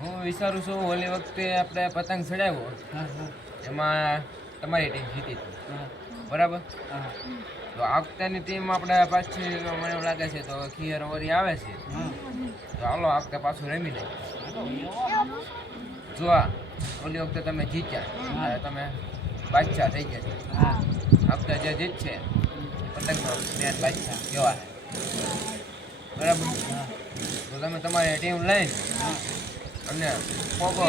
હું વિચારું છું ઓલી વખતે આપણે પતંગ ચડાવ્યો. એમાં તમારી ટીમ જીતી હતી. બરાબર? તો આ વખતેની ટીમ આપણે પાછી મને લાગે છે તો ખીયર ઓરી આવે છે. તો હાલો આ વખતે પાછું રમી લઈએ. જો આ ઓલી વખતે તમે જીત્યા. તમે બાદશાહ થઈ ગયા છે. આ વખતે જે જીત છે પતંગમાં મેન બાદશાહ કહેવાય બરાબર? તો તમે તમારી ટીમ લઈને અને પોગો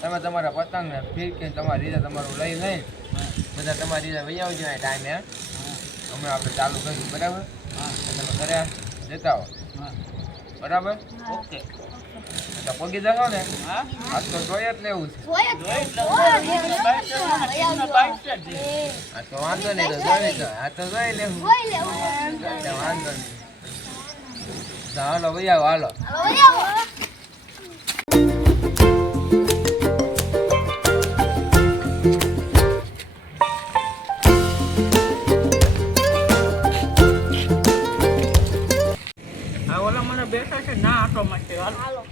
તમે તમારા પતંગને ફીરકી તમારી રીતે તમારું લઈ લઈને બધા તમારી રીતે વહી આવજો આ ટાઈમે હમણાં આપણે ચાલુ કર્યું બરાબર? તમે ઘરે જતા હો. બરાબર? ઓકે. પગી જાઓ ને. હા આ તો જોઈએ જ લેવું છે. આ તો વાંધો નહીં તો જોઈ તો આ તો જોઈ લેવું. વાંધો નહીં. ચાલો હાલો આવો હાલો. આ ઓલા મને બેઠા છે ના આટો માટે હાલો.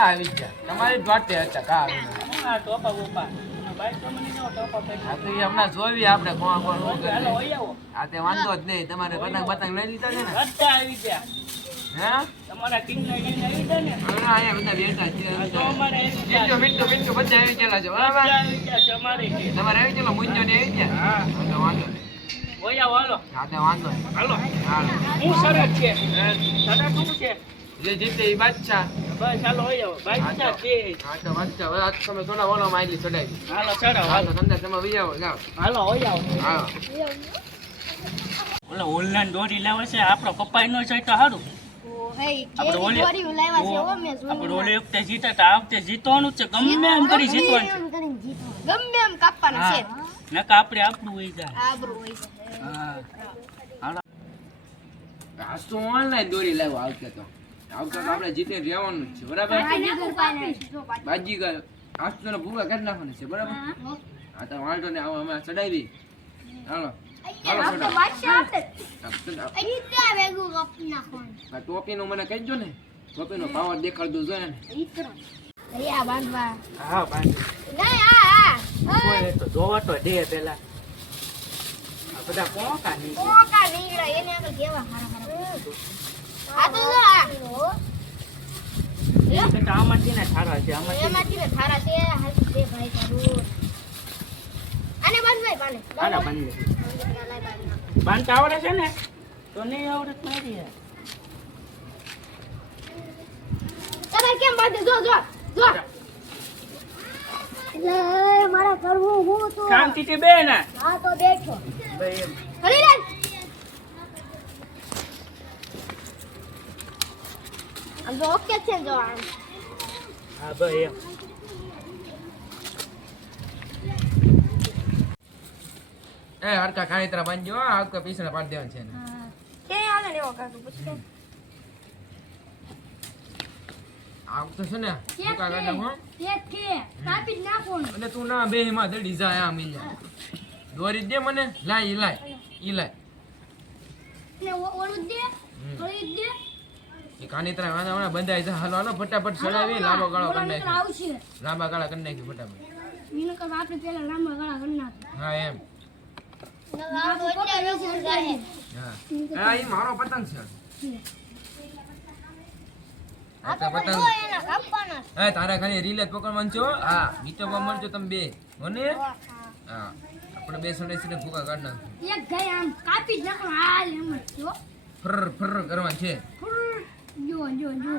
હા આવી ગયા? તમારી જ વાટે હતા આવી ગયા. ટોપા બોપા બાઈક તો મને નો ટોપા આ તો પૈસા ઈ હમણાં જોવી આપણે કોણ કોણ શું કરે હાલો છે. હોય આવો. આ તે વાંધો જ નહીં તમારે પતંગ પતંગ લઈ લીધા છે ને? બધા આવી ગયા. હે? તમારા ટીમ લઈને આવી ગયા ને? હા અહીંયા બધા બેઠા છે અમારે આવી બધા ગયેલા છે બરાબર? આવી ગયા છે અમારે તમારે આવી ગયેલો મુંજો ને આવી ગયા? હા. હા તો વાંધો નહીં. હોય હાલો. હા તો વાંધો હાલો. હાલો. હું સરસ છે. હે? શું છે? જે જીતે એ બાદશાહ. બસ હાલો હોય આવો. બાઈક હા તો- હા તો બાદશાહ. હવે આજ તમે થોડા માગલી ચડાવી હાલો ચડાવો. હાલો તમને તમે આવો જાઓ. હાલો હોય આવો. હા. ઓલા ઓનલાઈન દોરી લાવે છે આપણો પપ્પા નો છે તો સારું આપણે ઓલી આપણે ઓલી વખતે જીતા તો આ વખતે જીતવાનું છે ગમે એમ કરી જીતવાનું છે. ગમે એમ કાપવાનું છે. નકા આપણે આપણું હોય જાય. આબરૂ હોય છે હા. હાલો. આજ તો ઓનલાઈન દોરી લાવો આવતે તો? આવતે તો આપણે જીતે રહેવાનું જ છે બરાબર? બાજી ગયો આજ તો ભૂગા કરી નાખવાના છે બરાબર? હા. તો વાંધો ને આવો અમે ચડાવી. હાલો. આ ટોપીનું મને કહી દો ને. ટોપીનો પાવર દેખાડતું જોઈએ ને? હા ભાઈ કોઈ તો જોવા તો દે પેલા. બધા કોકા નહીં એ તો આમાંથી ને સારા છે આમાંથી. ને સારા બાંધી બાંધતા આવડે છે ને તો નહીં આવડે તો નથી યાર. કેમ બાંધે? જો જો જો. મારા કરવું હું તો શાંતિથી બે ને હા તો બેઠો. ભાઈ એમ. હરી રે તો ઓકે છે જો આમ હા ભાઈ એમ એ હરકા ખાણી તરફ બાંધજો આ આવતા પીસણા પાડી દેવાનું છે. કે આને લેવો કાકુ પછી આ વખતે છે ને ભૂકા કરી નાખો. કે કાપી નાખો અને તું ના બે માં દડી જાય આમ ઈ દોરી દે મને લાય ઈ લાય ઈ લાય ને ઓલું દે હમ. દે એ કાની વાંધા વાળા બંધાય છે. હાલો હાલો ફટાફટ ચડાવી લાંબો ગાળો કરી નાખી લાંબા ગાળા કરી નાખી ફટાફટ. મીનુ આપણે પહેલા લાંબા ગળા કરી નાખે. હા એમ. હા. મારો પતંગ છે. તારા ખાલી રીલે પકડવાનું છો હા. મીઠો મળજો તમે બે. મને? હા. આપણે બે સડે સડે ભૂકા કાઢ નાખશું. એક ગઈ આમ કાપી નાખો હાલ એમ ફર ફર કરવાનું છે. જો જો જો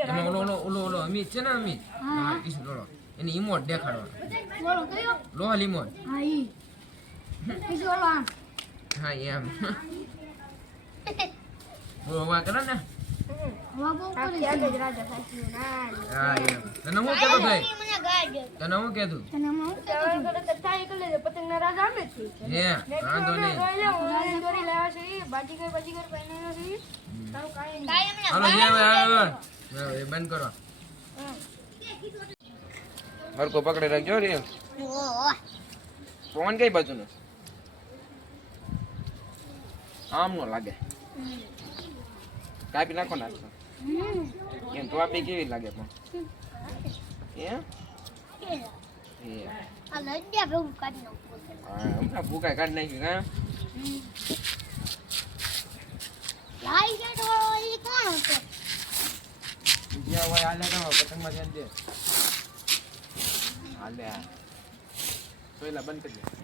એમાં ઓલો ઓલો ઓલો ઓલો અમિત છે ને અમિત હા. ઓલો એની ઇમોટ દેખાડવાનો બોલો કયો લોહલ ઇમોટ હા ઈ બીજો હા એમ કરો ને હા તને હું હાલો જે હવે બંધ કરો. હરકો પકડી રાખજો રે ફોન કઈ બાજુ નો આમ નો લાગે. કાપી નાખો નાખો એમ તો આપી કેવી લાગે પણ. હે? ભૂકાય કાઢી નાખું. હા, હમણાં? જ્યાં હોય હાલે તો પતંગમાં ધ્યાન દે. હાલે સોયલા બંધ કરી દે.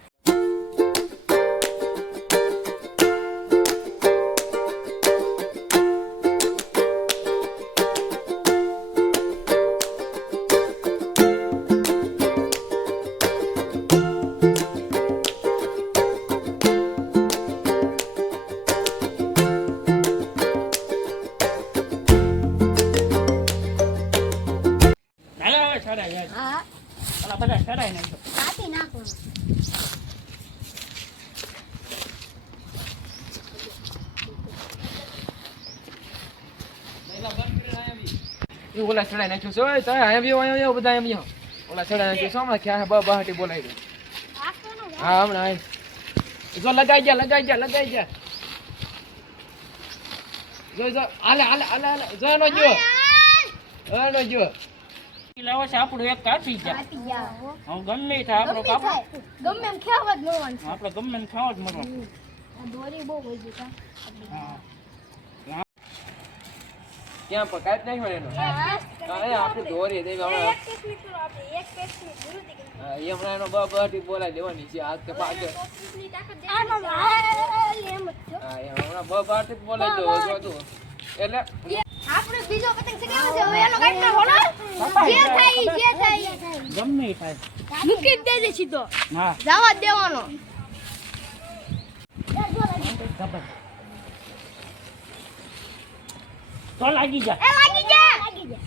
હા. ઓલા બધા સડાઈ નાખો કાપી નાખો. ઓલા ચડાઈ નાખ્યું છે? અહીંયા આવ્યો અહીંયા આવો બધા અહીંયા ઓલા ચડાઈ નાખ્યું છે? હમણાં ક્યાં બા બહાટી બોલાવી દઉં હા હમણાં. જો લગાઈ ગયા લગાઈ ગયા લગાઈ ગયા. જો જો હાલે હાલે હાલે હાલે જો એનો જો એનો જો. લાવો છે આપણું એક કાપી જાય હું. ગમે થાય આપણો કાપો. ગમે એમ ખેવા જ મળવાનું આપણે ગમે એમ ખાવા જ મરવાનું દોરી બહુ ક્યાં કાંઈ જ નહીં હોય એનો એ આપણે દોરી દે હમણાં હા, એ હમણાં એનો બબ બહાટી બોલાવી દેવાની છે આ કે પાછળ એમ જ હા એ હમણાં બબ બહાટી બોલાઈ દો જો એટલે આપણે બીજો પતંગ ચગાવ્યો છે. હવે એનો નાખો ને. જે થાય જે થાય ગમે થાય. મૂકી જ દેજે સીધો. હા. જવા દેવાનો. તો લાગી જા. એ લાગી જા લાગી જા.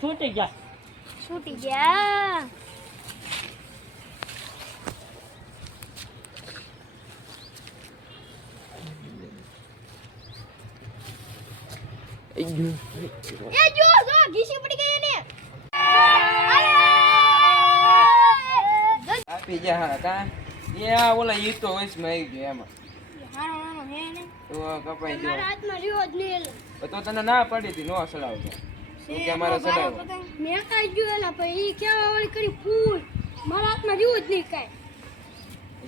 છૂટી જા. છૂટી ગયા. એ જો જો ઘીસી પડી ગઈ એને. આપી જા હા કા એ આ ઓલા ઈ તો વયસમાં આવી ગયો એમાં. હારો નાનો હે ને. તો કપાઈ ગયો. મારા રહ્યો જ નહીં તો તને ના પડી હતી નો સડાવજો તું કે મારે સડાવો મેં કાઈ ગયો એલા ભાઈ. ઈ કેવા વાળી કરી ફૂલ. મારા હાથમાં રહ્યું જ નહીં કાઈ.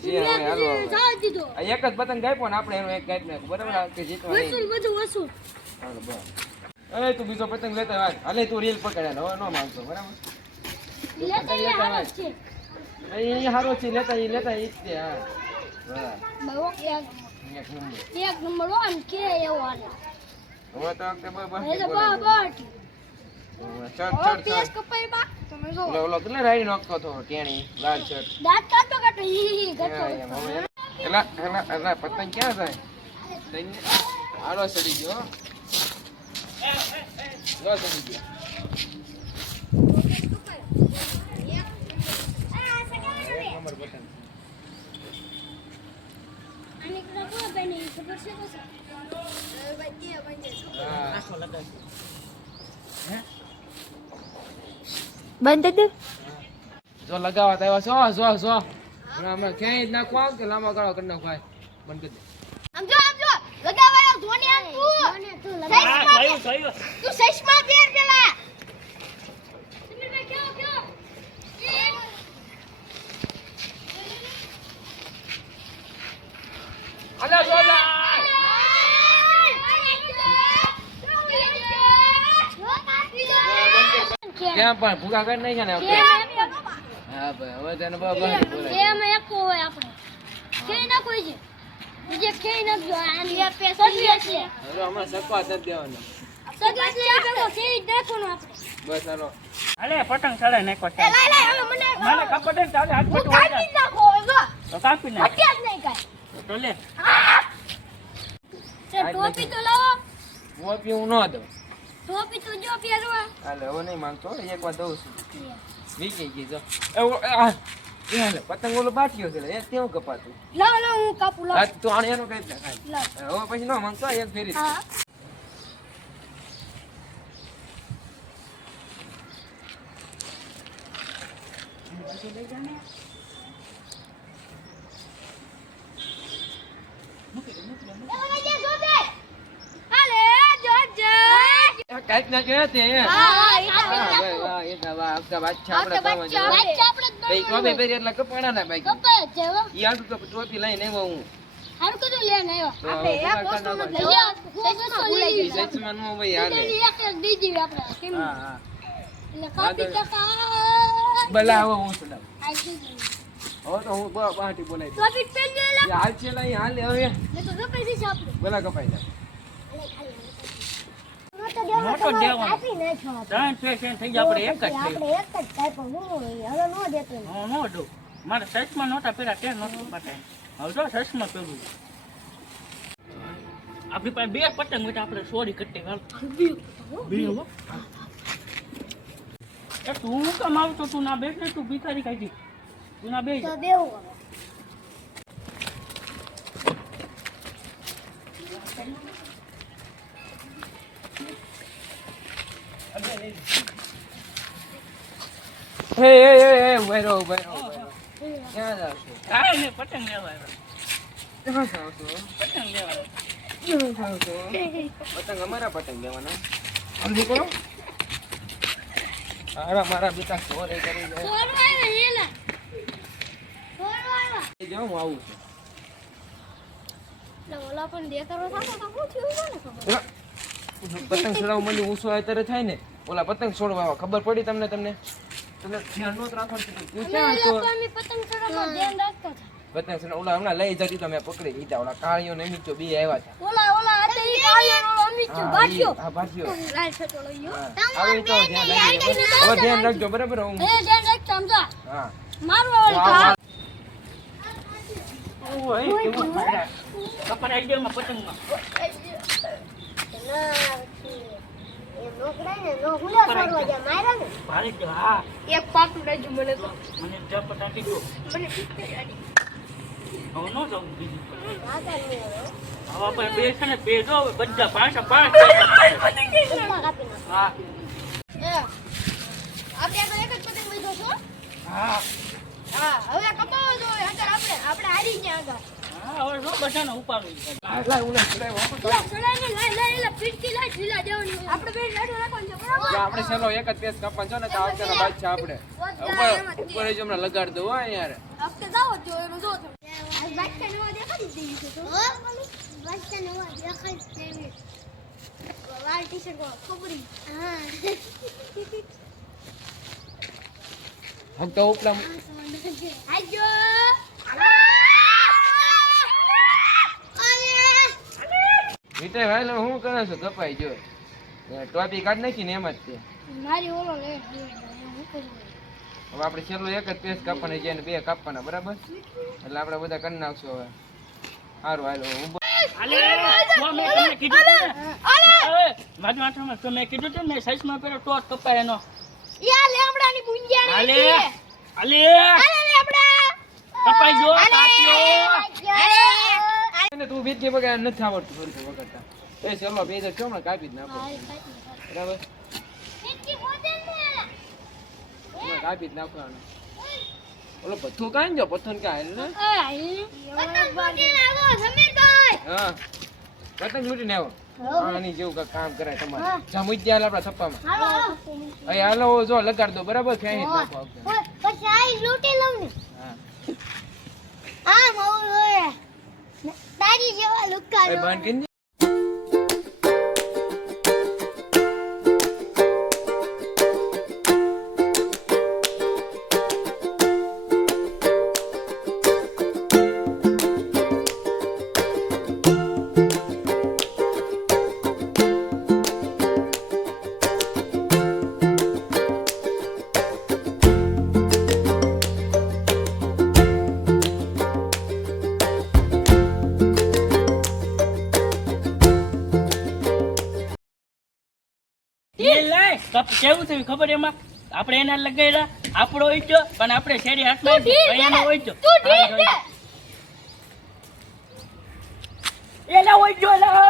મેં એક જ પતંગ ગાયપો ને આપણે એનો એક ગાય બરાબર? કે જીતવા બધું વસૂલ. હાલો એ તું બીજો પતંગ લેતો હોય. હાલે તું રીલ પકડ્યા હવે નો માંગતો બરાબર? એ હારો છે. એ લેતા એ લેતા ઈ જ છે હા. બરાબર એક એક નંબર. એક નંબર વન કે એવો હાલે. હવે તો વખતે બસ બસ. બા બાટી ચડ ઓ ચડ. પેસ ચડ કપાઈ બા તમે જો ઓલો ઓલો કેટલા રાઈ નાખતો હતો ટેણી લાલ શર્ટ દાંત કાઢો કાઢો ઈ ગતો એલા એલા એલા પતંગ ક્યાં જાય? આડો સડી ગયો બંધ દે. જો લગાવવા તો આવ્યા છો જો જો. હમણાં ક્યાંય જ નાખવા કે લાંબા ગાળો કરી નાખવા બંધ કરી દે. આમ જો આમ જો લગાવાયો ધોની આમ તું. તું સાઈઝમાં થયું થયું તું સાઈઝમાં બેર પેલા સમીરભાઈ કયો કયો અલા જોલા ક્યાં પણ ભૂખા કરી નાખ્યા ને આપણે હા ભાઈ હવે તેને બહુ બહાર બોલાય એમાં એક હોય આપણે કેઈ ના કોઈ છે બીજે કેઈ ના જો આની સગી છે. હવે હમણાં સકવા નથી દેવાનો. છે બસ હાલો. હાલે પતંગ ચડાઈ નાખો હવે મને મને કાપો દે ને તારે હાથ હું કાપી નાખો જો. તો કાપી નાખ. જ નહીં કાંઈ. તો લે! છે ટોપી તો લાવો. ટોપી હું ન દઉં. ટોપી તો જો પહેરવા. હાલે હવે નહીં માંગતો એક વાર દઉં છું. વીકી ગઈ જો. એ પતંગ ઓલો બાટીયો છે એ કપાતું. લાવ લાવ હું કાપું લાવ. તું આને એનો કઈ લાવ. હવે પછી ન માંગતો એક ફેરી હા. હાલે ના કહે તે. હા. આપકા બાદશાહ આપણે ભાઈ, ટોપી પહેરી એટલે કપાણા ના ભાઈ. કપાય છે ઈ હાટું તો ટોપી લઈને આવ્યો હું. હારું કીધું લેને આવ્યો. આપણે એક કાંઈ વસ્તુ ના નથી. ઈ લઈ સચમાં નો ભાઈ હાલે. એક એક દીધી આપણે. કેમ? હા, હા. એટલે કાપી ટકા ભલા હું સુનાવ. આઈ હવે તો હું બ- બોલાવી દઉં. ટોપી પહેરી હાલ છે લઈ હાલે હવે. તો કપાઈ જશે આપણે. ભલા કપાઈ જાય. મોટો દેવાનો. ત્રણ ફેશન થઈ ગયા આપણે એક જ આપણે એક જ કાપ્યો હું હવે નો દેતો હું નો દઉં. મારે સચમાં નહોતા પેલા તે નહોતું માટે હવે તો સચમાં પેલું આપણી પાસે બે પતંગ હોય આપણે સોરી કટ્ટી હો. એ તું કેમ આવતો? તું ના ને તું ભિખારી કાઢી તું ના બેસ એ હે હે હે હે ઊભા રહો ઊભા રહો ક્યાં જાવ છો? કાંઈ નહીં પતંગ લેવા ક્યાં જાવ છો? પતંગ લેવા ક્યાં જાવ છો? પતંગ અમારા પતંગ લેવાના. સમજી કરો મારા મારા બેટા સોરે કરી જાય સોરવા આવ્યા એલા સોરવા એ જો હું આવું છું. ઓલા પણ દેખાડો થાતો તો શું થયું કોને ખબર? પતંગ ચડાવવા મને ઊંચો અત્યારે થાય ને ઓલા પતંગ છોડવા. ખબર પડી તમને તમને? તમે ધ્યાન નહોતું તું પતંગ ધ્યાન રાખતા હતા. પતંગ ઓલા હમણાં લઈ જતી તો મેં પકડી લીધા ઓલા કાળીઓ ને મીચો બે આવ્યા હતા. ઓલા ઓલા હતા ઈ કાળિયો ઓલો અમિત બાટ્યો હા ભાગ્યો લાલ છટોળો યો આવી તો ધ્યાન રાખજો. ધ્યાન રાખજો બરાબર? હું એ ધ્યાન રાખ સમજા હા. મારવા વાળી આ- ઓય, કેવું ફાડ્યા. કપડ આવી ગયો એમાં પતંગમાં. ભારે છે, હા એક પાટું રહેજો મને તો. મને ઝપટ આટી ગયો મને. હવે ન જાઉં બીજું હવે. હવે આપણે બે છે ને બે જો બધા પાંચ પાંચ હા. આપણે તો એક જ પતંગ લીધો છો? હા. હા હવે કપાવો જો અત્યારે આપણે આપણે હારી ગયા આગળ. હવે જો બધાને ઉપાડું લાય, લાય, ઓલા ચડાવ્યો. લા, સડાઈને લાય, લાય, એલા પીટકી લાય, ઢીલા દેવાની હોય. આપણે બે લાડુ રાખવાનું છે, બરાબર? જો આપણે છેલ્લો એક જ પેસ કાપવાનો છે ને તો આ વખતેનો બાદશાહ આપણે ઉપર ઉપર જ હમણાં લગાડી દઉં હા યાર હપ્તે જાઓ જ જો એનું જો તમે. આ બાદશાહ નવા દેખાડી જ દેવી છે તો. બાદશાહ નવા દેખાડી જ દેવી. લાલ ટી-શર્ટ વાળો, ખબરી. હમ તો ઉપલા વિટે ભાઈ હું કરે છે કપાઈ જો ટોપી કાઢ નાખી ને એમ જ તે. મારી ઓલો લે હવે આપણે છેલ્લો એક જ પેસ કાપવાની છે અને બે કાપવાના બરાબર? એટલે આપણે બધા કરી નાખશું હવે. સારું હાલો હું હતું. હતું. કપાઈ જો તું બીજી વગર નથી આવડતું. સરખું વગરતા એ ચલો બે હજાર હમણાં કાપી જ નાખો. બરાબર? કાપી જ નાખવાનું. ઓલો પથ્થો કાંઈ જો પથ્થો ને હાલ ને. હા. પતંગ લૂટીને આવો. આની જેવું કઈ કામ કરાય તમારે. જામુજ ત્યાં આપણા થપ્પામાં. અહીં હાલો. જો લગાડ દો. બરાબર? જ નાખો પછી આ લૂંટી લઉં ને. હા. આમ મારું તારી જેવા લુક્કા એ તો કેવું થયું ખબર એમાં? આપણે એના લગાયેલા આપણો ઓઈચો પણ આપણે શેરી હાથમાં એનો ઓઈચો ઓઈચો એલા?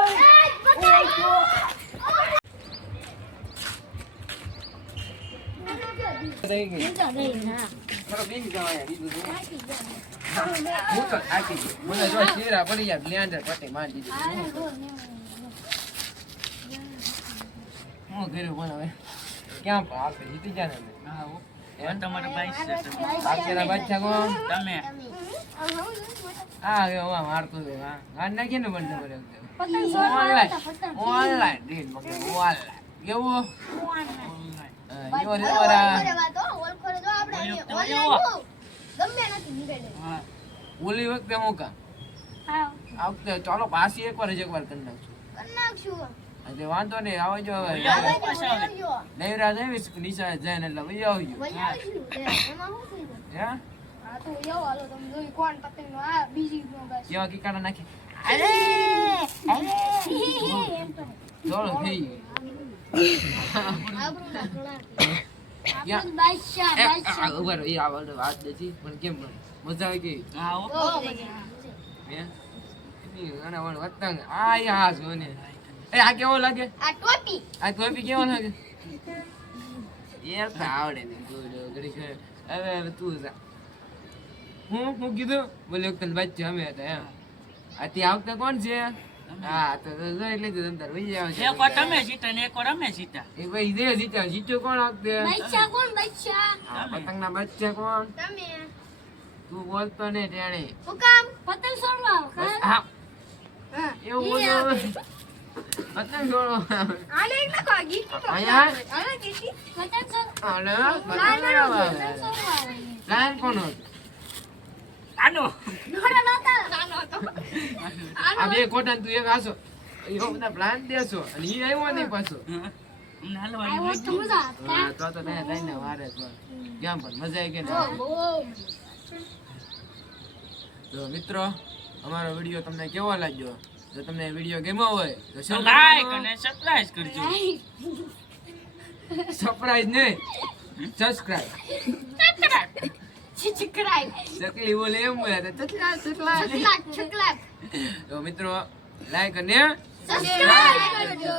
હું તો થાકી ગયો. મને જો શીરા પડી ગયા બ્લેન્ડર પટી મારી દીધી. હું કર્યું પણ હવે ક્યાં પણ આપણે જીતી જાય ને. હા, હો. તમારા છે તમે. કોણ આ હવે હું મારતો હતો હા ગાડ નાખીએ ને ઓનલાઈન ઓનલાઈન રીલ મગર કેવું. હા, ઓળખોરે જો આપણે ઓલી વખતે online ઓલો. ગમે નથી નીકળે. હા. ઓલી વખતે હું કામ હા, આ ચાલો પાછી એકવાર જ એકવાર કરી નાખશું કરી નાખશું. એટલે વાંધો નહીં આવજો ઓલા. હવે આવે તો પાછા આવે. વળજો. નૈરા જઈને એટલે વહી આવજો વળી આવીશું. એ, એમાં શું થઈ જાય? હે હા, તો એવો હાલો તમે જોઈ કોણ પતંગનો આ બીજી નો બસ. કેવા કિકાડા નાખી. એમ થઈ પણ કેમ મજા આવી ગઈ હા, હો. હે એની આના વાળો વતંગ આ ઈ હા જો ને એ આ કેવો લાગે આ ટોપી આ ટોપી કેવો લાગે યાર તો આવડે ને ગોડો ઘડી ઘડી. હવે હવે તું જા હું હું કીધું બોલે વખતે બચ્ચે અમે હતા એમ આથી આવતા કોણ છે હા તો તો જોઈ લેજો તમ તાર વહી આવજો એક વાર તમે જીતા ને એક વાર અમે જીતા એ ભાઈ દે જીત્યા જીત્યો કોણ આવતે બાદશાહ કોણ બાદશાહ આ પતંગના બચ્ચા કોણ તમે તું બોલતો ને તેણે હું કામ પતંગ છોડવા બસ હા હા હા. એવું ઈ બોલો પ્લાન બે તું એક આસો એવો બધા દેશો અને ઈ આવ્યો નહીં પાછો. તો તો તને વારે. કેમ પણ મજા આવી ગઈ. તો મિત્રો અમારો વીડિયો તમને કેવો લાગ્યો? જો તમને વીડિયો ગમ્યો હોય તો શું લાઈક અને સબસ્ક્રાઇબ કરજો સબસ્ક્રાઇબ નહીં સબસ્ક્રાઇબ Subscribe. ચકલી બોલે એમ બોલે તો ચકલા ચકલા. તો મિત્રો લાઈક અને સબસ્ક્રાઇબ કરજો.